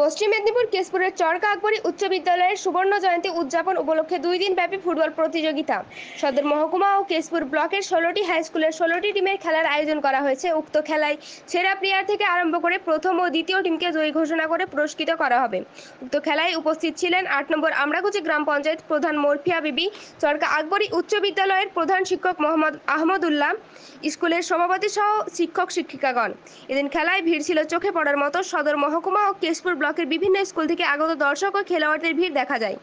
পশ্চিম মেদিনীপুর কেশপুরের চরকা আকবরী উচ্চ বিদ্যালয়ের সুবর্ণ জয়ন্তী উদযাপন উপলক্ষে 2 দিন ব্যাপী ফুটবল প্রতিযোগিতা। সদর মহকুমা ও কেশপুর ব্লকের 16টি হাই স্কুলের 16টি টিমের খেলার আয়োজন করা হয়েছে। উক্ত খেলায় সেরা প্লেয়ার থেকে আরম্ভ করে প্রথম ও দ্বিতীয় টিমকে জয়ী ঘোষণা করে পুরস্কৃত করা হবে। উক্ত খেলায় উপস্থিত ছিলেন 8 নম্বর আমরাগুচি গ্রাম পঞ্চায়েত প্রধান মরফিয়া বিবি, চরকা আকবরী উচ্চ বিদ্যালয়ের প্রধান শিক্ষক মোহাম্মদ আহমদুল্লাহ, স্কুলের সভাপতি সহ শিক্ষক শিক্ষিকাগণ। এদিন খেলায় ভিড় ছিল চোখে পড়ার মতো। সদর মহকুমা ও কেশপুর ব্লকের বিভিন্ন স্কুল থেকে আগত দর্শক ও খেলোয়াড়দের ভিড় দেখা যায়।